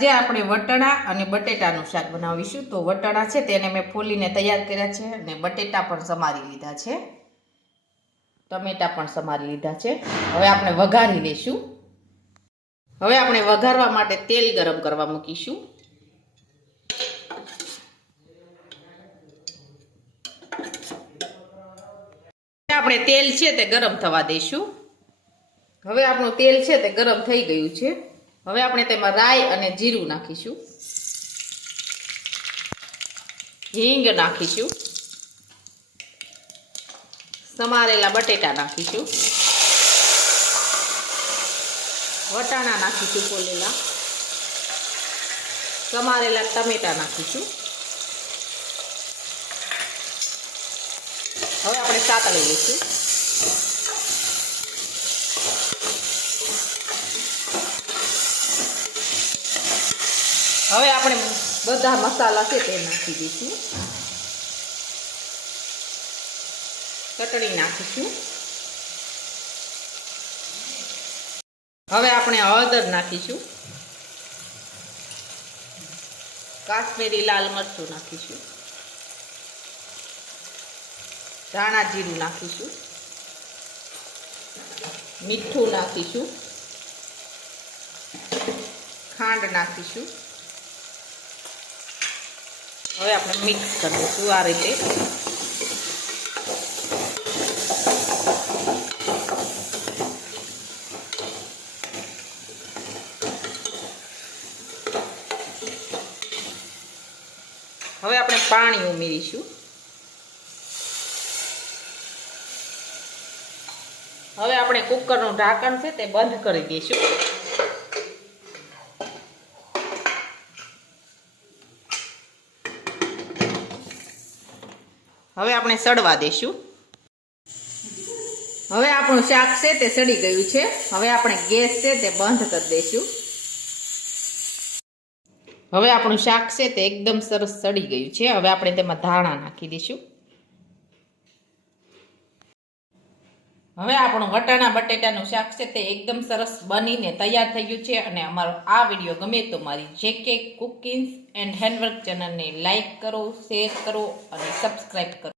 આજે આપણે વટાણા અને બટેટાનું શાક બનાવીશું। તો વટાણા છે તેને મેં ફોલીને તૈયાર કર્યા છે અને બટેટા પણ સમારી લીધા છે, ટમેટા પણ સમારી લીધા છે। હવે આપણે વઘારી લઈશું। હવે આપણે વઘારવા માટે તેલ ગરમ કરવા મૂકીશું। આપણે તેલ છે તે ગરમ થવા દઈશું। હવે આપણું તેલ છે તે ગરમ થઈ ગયું છે। હવે આપણે તેમાં રાઈ અને જીરું નાખીશું, હિંગ નાખીશું, સમારેલા બટેટા નાખીશું, વટાણા નાખીશું ફોલેલા, સમારેલા ટમેટા નાખીશું। હવે આપણે સાતળી લઈશું। હવે આપણે બધા મસાલા છે તે નાખી દઈશું। ચટણી નાખીશું। હવે આપણે હળદર નાખીશું, કાશ્મીરી લાલ મરચું નાખીશું, ધાણા જીરું નાખીશું, મીઠું નાખીશું, ખાંડ નાખીશું। હવે આપણે મિક્સ કરી દઈશું આ રીતે। હવે આપણે પાણી ઉમેરીશું। હવે આપણે કુકરનું ઢાંકણ છે તે બંધ કરી દઈશું। હવે આપણે સડવા દઈશું। હવે આપણું શાક છે તે સડી ગયું છે। હવે આપણે ગેસ છે તે બંધ કરી દઈશું। હવે આપણું શાક છે તે એકદમ સરસ સડી ગયું છે। હવે આપણે તેમાં ધાણા નાખી દઈશું। હવે આપણું વટાણા બટેટાનું શાક છે તે એકદમ સરસ બનીને તૈયાર થઈ ગયું છે। અને અમારો આ વિડીયો ગમે તો મારી JK કુકિંગ્સ એન્ડ હેન્ડવર્ક ચેનલને લાઈક કરો, શેર કરો અને સબસ્ક્રાઈબ કરો।